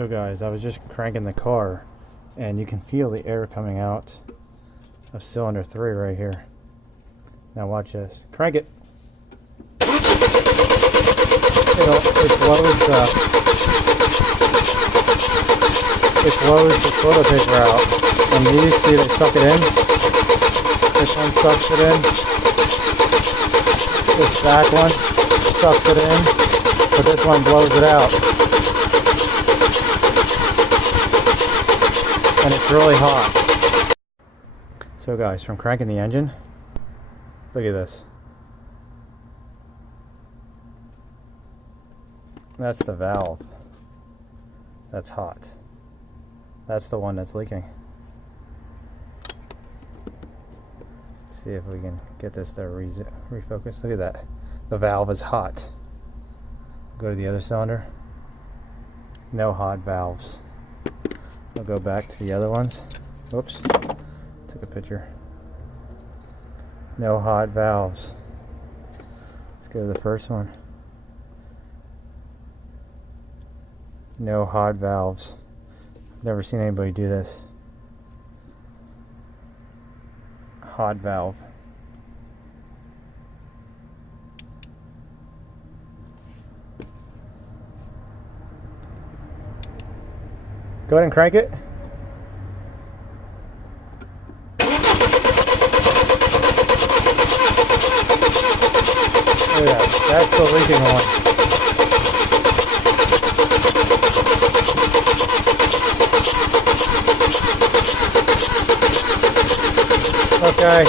So guys, I was just cranking the car and you can feel the air coming out of cylinder 3 right here. Now watch this. Crank it. It blows the toilet paper out. And these, see, they suck it in. This one sucks it in. This back one sucks it in. But this one blows it out. And it's really hot. So guys, from cranking the engine, look at this. That's the valve. That's hot. That's the one that's leaking. Let's see if we can get this to refocus. Look at that. The valve is hot. Go to the other cylinder. No hot valves. I'll go back to the other ones. Whoops. Took a picture. No hot valves. Let's go to the first one. No hot valves. Never seen anybody do this. Hot valve. Go ahead and crank it. Oh yeah, that's the leaking one. Okay.